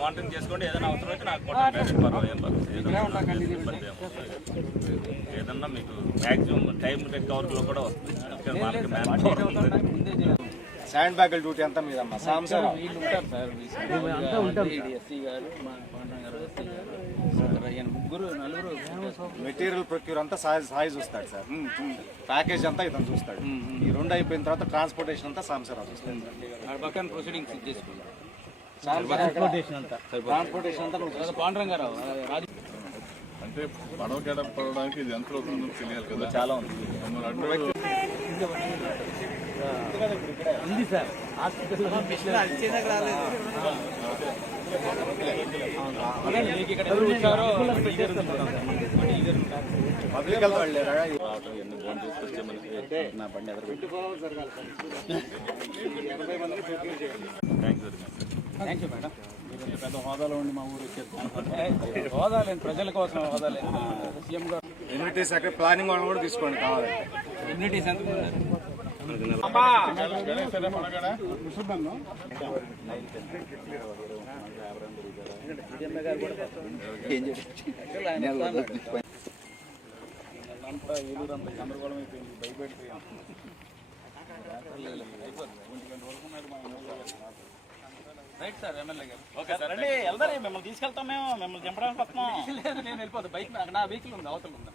Monitoring చేసుకోండి ఏదైనా అవసరం అయితే నాకు పర్వాలేదు ఏం పర్వాలేదు. ఏదన్నా మీకు మ్యాక్సిమం టైం రికవర్లో కూడా వస్తుంది. శాండ్ బ్యాగుల డ్యూటీ అంతా మీదమ్మా? సాంసర్? ఉంటారు సార్ ముగ్గురు నలుగురు మెటీరియల్ ప్రొక్యూర్ అంతా సాయి సాయి చూస్తాడు సార్. ప్యాకేజ్ అంతా ఇతను చూస్తాడు. ఈ రెండు అయిపోయిన తర్వాత ట్రాన్స్పోర్టేషన్ అంతా సాంసర్ చూస్తాడు. పక్కన ప్రొసీడింగ్స్ ట్రాన్స్పోర్టేషన్ అంతా. అంతా అంటే పడవ గడపడానికి ఇది ఎంత అవుతుందో తెలియాలి కదా. చాలా ఉంది. ఉంది సార్. వాళ్ళు థ్యాంక్ యూ మేడం పెద్ద హోదాలో ఉండి మా ఊరు హోదా లేని ప్రజల కోసం హోదా లేదు సీఎం గారు. ఎమ్యూనిటీస్ అక్కడ ప్లానింగ్ వాళ్ళని కూడా తీసుకోండి కావాలంటే ఎంత ఉన్నారు అంతా ఏలూరు అంతా గందరగోళం అయిపోయింది భయపెడిపోయింది right sir MLA garu okay sir అండి వెళ్దాం మిమ్మల్ని తీసుకెళ్తాం మేము మిమ్మల్ని దింపడానికి వస్తున్నాం లేదు నేను వెళ్ళిపోతాను బైక్ నా వెహికల్ ఉంది అవతల ఉంది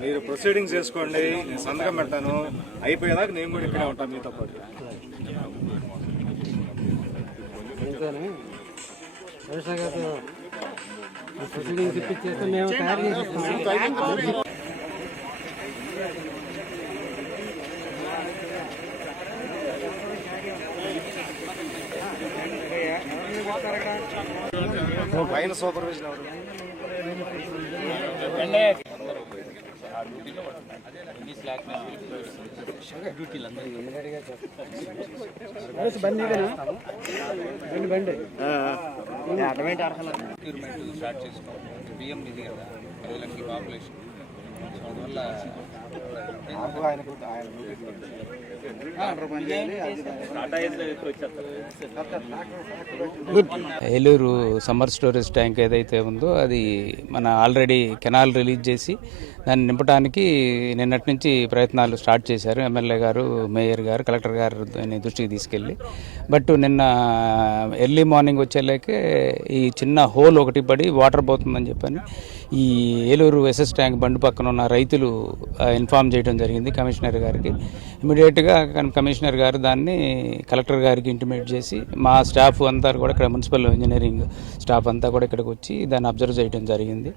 మీరు ప్రొసీడింగ్స్ చేసుకోండి నేను సంతకం పెడతాను. అయిపోయేదాకా నేను కూడా ఇక్కడే ఉంటాను మీతో పాటు. ప్రొసీడింగ్స్ ఇప్పించేస్తే మేము తయారు చేసేస్తాం. పైన సూపర్విజన్ ఎవరు? అటువంటి అర్హత స్టార్ట్ చేసుకోవాలి బియ్యం ఇది కదా. పాపులేషన్ అందువల్ల ఏలూరు సమ్మర్ స్టోరేజ్ ట్యాంక్ ఏదైతే ఉందో అది మన ఆల్రెడీ కెనాల్ రిలీజ్ చేసి దాన్ని నింపడానికి నిన్నటి నుంచి ప్రయత్నాలు స్టార్ట్ చేశారు. ఎమ్మెల్యే గారు మేయర్ గారు కలెక్టర్ గారు దృష్టికి తీసుకెళ్ళి. బట్ నిన్న ఎర్లీ మార్నింగ్ వచ్చేలాకే ఈ చిన్న హోల్ ఒకటి పడి వాటర్ పోతుందని చెప్పని ఈ ఏలూరు ఎస్ఎస్ ట్యాంక్ బండి పక్కన ఉన్న రైతులు ఇన్ఫామ్ చేయడం జరిగింది కమిషనర్ గారికి. ఇమీడియట్గా కమిషనర్ గారు దాన్ని కలెక్టర్ గారికి ఇంటిమేట్ చేసి మా స్టాఫ్ అంతా కూడా ఇక్కడ మున్సిపల్ ఇంజనీరింగ్ స్టాఫ్ అంతా కూడా ఇక్కడికి వచ్చి దాన్ని అబ్జర్వ్ చేయడం జరిగింది.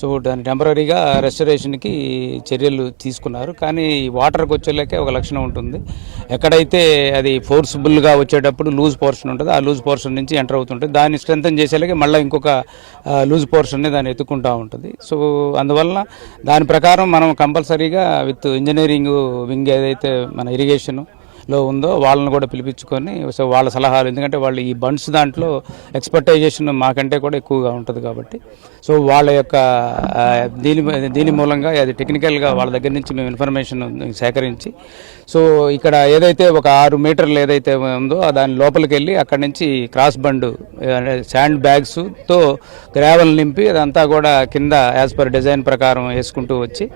సో దాన్ని టెంపరీగా రెస్టరేషన్కి చర్యలు తీసుకున్నారు. కానీ ఈ వాటర్కి వచ్చేలాకే ఒక లక్షణం ఉంటుంది. ఎక్కడైతే అది ఫోర్స్బుల్గా వచ్చేటప్పుడు లూజ్ పోర్షన్ ఉంటుంది ఆ లూజ్ పోర్షన్ నుంచి ఎంటర్ అవుతుంటుంది. దాన్ని స్ట్రెంథన్ చేసేలాగే మళ్ళీ ఇంకొక లూజ్ పోర్షన్ని దాన్ని ఎత్తుకుంటూ ఉంటుంది. సో అందువలన దాని ప్రకారం మనం కంపల్సరీగా విత్ ఇంజనీరింగ్ వింగ్ ఏదైతే మన ఇరిగేషన్ లో ఉందో వాళ్ళని కూడా పిలిపించుకొని సో వాళ్ళ సలహాలు ఎందుకంటే వాళ్ళు ఈ బండ్స్ దాంట్లో ఎక్స్పర్టైజేషన్ మాకంటే కూడా ఎక్కువగా ఉంటుంది కాబట్టి. సో వాళ్ళ యొక్క దీని దీని మూలంగా అది టెక్నికల్గా వాళ్ళ దగ్గర నుంచి మేము ఇన్ఫర్మేషన్ సేకరించి సో ఇక్కడ ఏదైతే ఒక ఆరు మీటర్లు ఏదైతే ఉందో దాని లోపలికి వెళ్ళి అక్కడి నుంచి క్రాస్ బండ్ శాండ్ బ్యాగ్స్తో గ్రావెల్ నింపి అదంతా కూడా కింద యాజ్ పర్ డిజైన్ ప్రకారం వేసుకుంటూ వచ్చి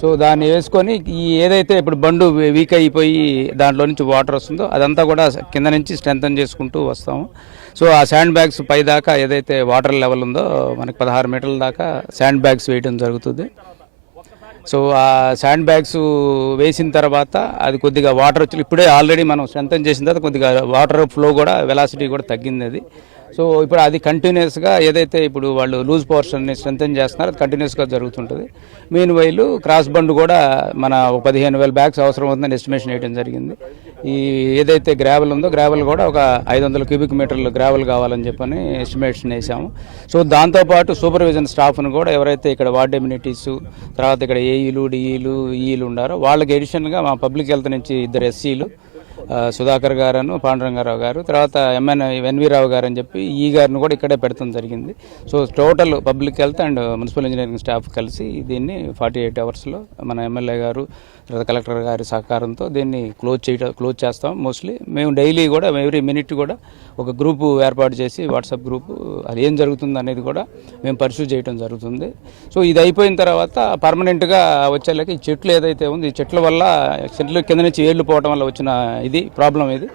సో దాన్ని వేసుకొని ఈ ఏదైతే ఇప్పుడు బండు వీక్ అయిపోయి దాంట్లో నుంచి వాటర్ వస్తుందో అదంతా కూడా కింద నుంచి స్ట్రెంథన్ చేసుకుంటూ వస్తాము. సో ఆ శాండ్ బ్యాగ్స్ పై దాకా ఏదైతే వాటర్ లెవెల్ ఉందో మనకి పదహారు మీటర్ల దాకా శాండ్ బ్యాగ్స్ వేయడం జరుగుతుంది. సో ఆ శాండ్ బ్యాగ్స్ వేసిన తర్వాత అది కొద్దిగా వాటర్ వచ్చి ఇప్పుడే ఆల్రెడీ మనం స్ట్రెంథన్ చేసిన తర్వాత కొద్దిగా వాటర్ ఫ్లో కూడా వెలాసిటీ కూడా తగ్గింది అది. సో ఇప్పుడు అది కంటిన్యూస్గా ఏదైతే ఇప్పుడు వాళ్ళు లూజ్ పోర్షన్ని స్ట్రెంథన్ చేస్తున్నారో అది కంటిన్యూస్గా జరుగుతుంటుంది. మెయిన్ వైలు క్రాస్ బండ్ కూడా మన ఒక పదిహేను వేల బ్యాగ్స్ అవసరం అవుతుందని ఎస్టిమేషన్ వేయడం జరిగింది. ఈ ఏదైతే గ్రావెల్ ఉందో గ్రావెల్ కూడా ఒక ఐదు వందల క్యూబిక్ మీటర్లు గ్రావెల్ కావాలని చెప్పని ఎస్టిమేషన్ వేసాము. సో దాంతోపాటు సూపర్విజన్ స్టాఫ్ను కూడా ఎవరైతే ఇక్కడ వార్డ్ ఎమ్యూనిటీస్ తర్వాత ఇక్కడ ఏఈలు డిఈలు ఈఈలు ఉన్నారో వాళ్ళకి ఎడిషన్గా మా పబ్లిక్ హెల్త్ నుంచి ఇద్దరు ఎస్సీలు సుధాకర్ గారును పాండురంగారావు గారు తర్వాత ఎంఎన్ ఎన్వి రావు గారు అని చెప్పి ఈ గారిని కూడా ఇక్కడే పెడతాం జరిగింది. So total public health and municipal engineering staff కలిసి దీన్ని ఫార్టీ ఎయిట్ అవర్స్లో మన ఎమ్మెల్యే గారు తర్వాత కలెక్టర్ గారి సహకారంతో దీన్ని క్లోజ్ చేయడం క్లోజ్ చేస్తాం. మోస్ట్లీ మేము డైలీ కూడా ఎవ్రీ మినిట్ కూడా ఒక గ్రూపు ఏర్పాటు చేసి వాట్సాప్ గ్రూపు అది ఏం జరుగుతుంది అనేది కూడా మేము పర్సూ చేయడం జరుగుతుంది. సో ఇది అయిపోయిన తర్వాత పర్మనెంట్గా వచ్చేలాకి ఈ చెట్లు ఏదైతే ఉంది ఈ చెట్ల వల్ల చెట్లు కింద నుంచి ఏళ్ళు పోవడం వల్ల వచ్చిన ఇది ప్రాబ్లం ఇది.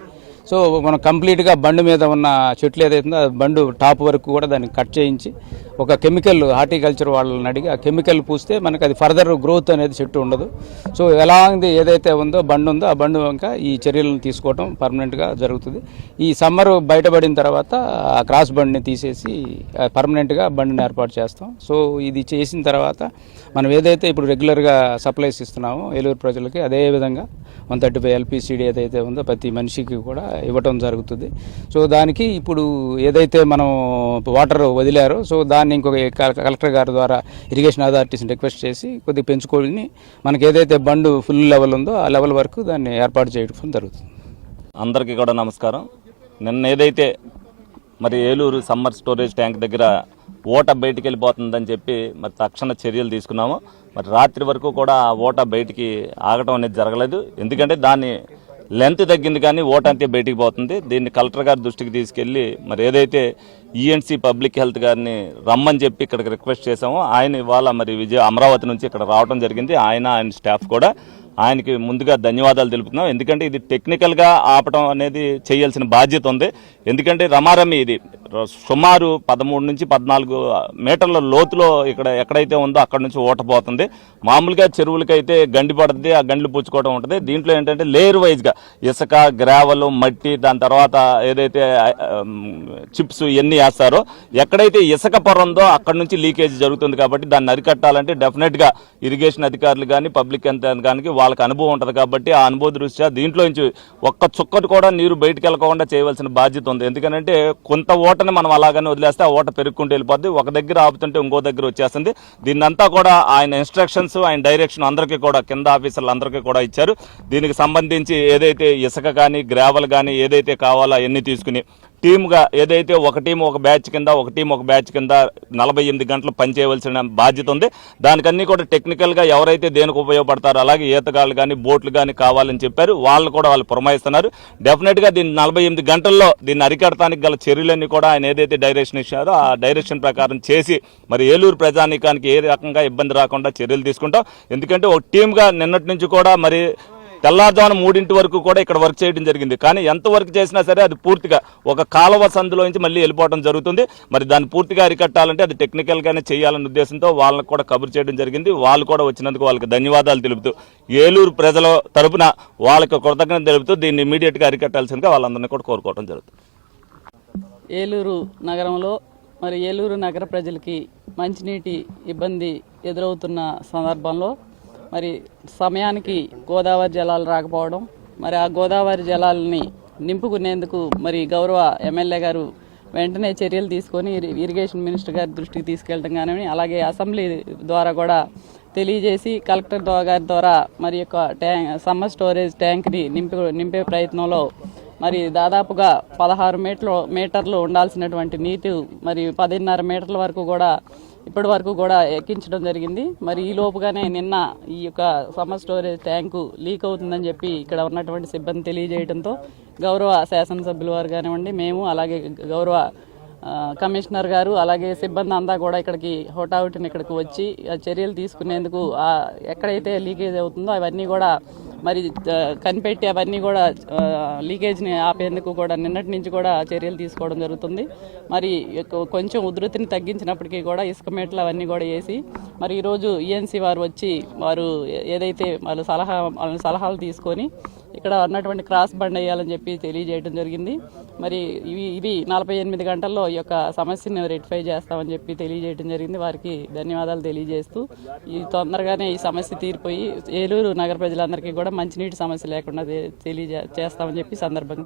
సో మనం కంప్లీట్గా బండి మీద ఉన్న చెట్లు ఏదైతుందో ఆ బండు టాప్ వరకు కూడా దాన్ని కట్ చేయించి ఒక కెమికల్ హార్టికల్చర్ వాళ్ళని అడిగి ఆ కెమికల్ పూస్తే మనకి అది ఫర్దర్ గ్రోత్ అనేది చెట్టు ఉండదు. సో ఎలాంటి ఏదైతే ఉందో బండి ఉందో ఆ బండి ఇంకా ఈ చర్యలను తీసుకోవడం పర్మనెంట్గా జరుగుతుంది. ఈ సమ్మర్ బయటపడిన తర్వాత ఆ క్రాస్ బండిని తీసేసి పర్మనెంట్గా బండిని ఏర్పాటు చేస్తాం. సో ఇది చేసిన తర్వాత మనం ఏదైతే ఇప్పుడు రెగ్యులర్గా సప్లైస్ ఇస్తున్నామో ఏలూరు ప్రజలకి అదే విధంగా వన్ థర్టీ ఫైవ్ ఎల్పిసిడి ఏదైతే ఉందో ప్రతి మనిషికి కూడా ఇవ్వటం జరుగుతుంది. సో దానికి ఇప్పుడు ఏదైతే మనం వాటర్ వదిలారో సో దాన్ని ఇంకొక కలెక్టర్ గారి ద్వారా ఇరిగేషన్ అథారిటీస్ని రిక్వెస్ట్ చేసి కొద్దిగా పెంచుకొని మనకి ఏదైతే బండు ఫుల్ లెవెల్ ఉందో ఆ లెవెల్ వరకు దాన్ని ఏర్పాటు చేయడం జరుగుతుంది. అందరికీ కూడా నమస్కారం. నిన్న ఏదైతే మరి ఏలూరు సమ్మర్ స్టోరేజ్ ట్యాంక్ దగ్గర ఓట బయటికి వెళ్ళిపోతుందని చెప్పి మరి తక్షణ చర్యలు తీసుకున్నాము. మరి రాత్రి వరకు కూడా ఆ ఓట బయటికి ఆగటం అనేది జరగలేదు. ఎందుకంటే దాన్ని లెంత్ తగ్గింది కానీ ఓట అంతే బయటికి పోతుంది. దీన్ని కలెక్టర్ గారి దృష్టికి తీసుకెళ్ళి మరి ఏదైతే ఈఎన్సీ పబ్లిక్ హెల్త్ గారిని రమ్మని చెప్పి ఇక్కడికి రిక్వెస్ట్ చేసామో ఆయన ఇవాళ మరి విజయ అమరావతి నుంచి ఇక్కడ రావడం జరిగింది. ఆయన ఆయన స్టాఫ్ కూడా ఆయనకి ముందుగా ధన్యవాదాలు తెలుపుతున్నాం. ఎందుకంటే ఇది టెక్నికల్గా ఆపడం అనేది చేయాల్సిన బాధ్యత ఉంది. ఎందుకంటే రమారమి ఇది సుమారు పదమూడు నుంచి పద్నాలుగు మీటర్ల లోతులో ఇక్కడ ఎక్కడైతే ఉందో అక్కడ నుంచి ఓటపోతుంది. మామూలుగా చెరువులకైతే గండి పడుతుంది ఆ గండ్లు పుచ్చుకోవడం ఉంటుంది. దీంట్లో ఏంటంటే లేయర్ వైజ్గా ఇసుక గ్రావెల్ మట్టి దాని తర్వాత ఏదైతే చిప్స్ ఇవన్నీ వేస్తారో ఎక్కడైతే ఇసుక పొర ఉందో అక్కడ నుంచి లీకేజ్ జరుగుతుంది కాబట్టి దాన్ని అరికట్టాలంటే డెఫినెట్గా ఇరిగేషన్ అధికారులు కానీ పబ్లిక్ ఎంత కానీ వాళ్ళకి అనుభవం ఉంటుంది కాబట్టి ఆ అనుభవ దృష్ట్యా దీంట్లో నుంచి ఒక్క చుక్కటి కూడా నీరు బయటికి వెళ్ళకుండా చేయవలసిన బాధ్యత ఉంది. ఎందుకంటే కొంత ఓటని మనం అలాగనే వదిలేస్తే ఆ ఓట పెరుక్కుంటూ వెళ్ళిపోద్ది. ఒక దగ్గర ఆపుతుంటే ఇంకో దగ్గర వచ్చేస్తుంది. దీన్నంతా కూడా ఆయన ఇన్స్ట్రక్షన్స్ ఆయన డైరెక్షన్ అందరికీ కూడా కింద ఆఫీసర్లు అందరికీ కూడా ఇచ్చారు. దీనికి సంబంధించి ఏదైతే ఇసుక కానీ గ్రావెల్ కానీ ఏదైతే కావాలో అవన్నీ తీసుకుని టీమ్గా ఏదైతే ఒక టీం ఒక బ్యాచ్ కింద ఒక టీం ఒక బ్యాచ్ కింద నలభై ఎనిమిది గంటలు పనిచేయవలసిన బాధ్యత ఉంది. దానికన్నీ కూడా టెక్నికల్గా ఎవరైతే దేనికి ఉపయోగపడతారో అలాగే ఈతగాళ్ళు కానీ బోట్లు కానీ కావాలని చెప్పారు. వాళ్ళు కూడా వాళ్ళు పురమాయిస్తున్నారు. డెఫినెట్గా దీన్ని నలభై ఎనిమిది గంటల్లో దీన్ని అరికడటానికి గల చర్యలన్నీ కూడా ఆయన ఏదైతే డైరెక్షన్ ఇచ్చారో ఆ డైరెక్షన్ ప్రకారం చేసి మరి ఏలూరు ప్రజానీకానికి ఏ రకంగా ఇబ్బంది రాకుండా చర్యలు తీసుకుంటాం. ఎందుకంటే ఒక టీమ్గా నిన్నటి నుంచి కూడా మరి తెల్లారుజామున మూడింటి వరకు కూడా ఇక్కడ వర్క్ చేయడం జరిగింది. కానీ ఎంత వర్క్ చేసినా సరే అది పూర్తిగా ఒక కాలువ సందులోంచి మళ్ళీ వెళ్ళిపోవడం జరుగుతుంది. మరి దాన్ని పూర్తిగా అరికట్టాలంటే అది టెక్నికల్గానే చేయాలనే ఉద్దేశంతో వాళ్ళకు కూడా కబురు చేయడం జరిగింది. వాళ్ళు కూడా వచ్చినందుకు వాళ్ళకి ధన్యవాదాలు తెలుపుతూ ఏలూరు ప్రజల తరపున వాళ్ళకి కృతజ్ఞత తెలుపుతూ దీన్ని ఇమీడియట్గా అరికట్టాల్సిందిగా వాళ్ళందరినీ కూడా కోరుకోవడం జరుగుతుంది. ఏలూరు నగరంలో మరి ఏలూరు నగర ప్రజలకి మంచినీటి ఇబ్బంది ఎదురవుతున్న సందర్భంలో మరి సమయానికి గోదావరి జలాలు రాకపోవడం మరి ఆ గోదావరి జలాలని నింపుకునేందుకు మరి గౌరవ ఎమ్మెల్యే గారు వెంటనే చర్యలు తీసుకొని ఇరిగేషన్ మినిస్టర్ గారి దృష్టికి తీసుకెళ్ళడం కానీ అలాగే అసెంబ్లీ ద్వారా కూడా తెలియజేసి కలెక్టర్ గారి ద్వారా మరి యొక్క ట్యాంక్ సమ్మర్ స్టోరేజ్ ట్యాంక్ని నింపి నింపే ప్రయత్నంలో మరి దాదాపుగా పదహారు మీటర్లు మీటర్లు ఉండాల్సినటువంటి నీటి మరి పదిన్నర మీటర్ల వరకు కూడా ఇప్పటి వరకు కూడా ఎక్కించడం జరిగింది. మరి ఈ లోపుగానే నిన్న ఈ యొక్క సమ్మర్ స్టోరేజ్ ట్యాంకు లీక్ అవుతుందని చెప్పి ఇక్కడ ఉన్నటువంటి సిబ్బంది తెలియజేయడంతో గౌరవ శాసనసభ్యుల వారు కానివ్వండి మేము అలాగే గౌరవ కమిషనర్ గారు అలాగే సిబ్బంది అంతా కూడా ఇక్కడికి హోటాహుటిని ఇక్కడికి వచ్చి ఆ చర్యలు తీసుకునేందుకు ఎక్కడైతే లీకేజ్ అవుతుందో అవన్నీ కూడా మరి కనిపెట్టి అవన్నీ కూడా లీకేజ్ని ఆపేందుకు కూడా నిన్నటి నుంచి కూడా చర్యలు తీసుకోవడం జరుగుతుంది. మరి కొంచెం ఉధృతిని తగ్గించినప్పటికీ కూడా ఇసుక మేటలు అవన్నీ కూడా వేసి మరి ఈరోజు ఈఎన్సీ వారు వచ్చి వారు ఏదైతే వాళ్ళు సలహా వాళ్ళ సలహాలు తీసుకొని ఇక్కడ ఉన్నటువంటి క్రాస్ బండ్ వేయాలని చెప్పి తెలియజేయడం జరిగింది. మరి ఇవి ఇవి నలభై ఎనిమిది గంటల్లో ఈ యొక్క సమస్యను రెటిఫై చేస్తామని చెప్పి తెలియజేయడం జరిగింది. వారికి ధన్యవాదాలు తెలియజేస్తూ ఈ తొందరగానే ఈ సమస్య తీరిపోయి ఏలూరు నగర ప్రజలందరికీ కూడా మంచినీటి సమస్య లేకుండా తెలియజే చేస్తామని చెప్పి సందర్భంగా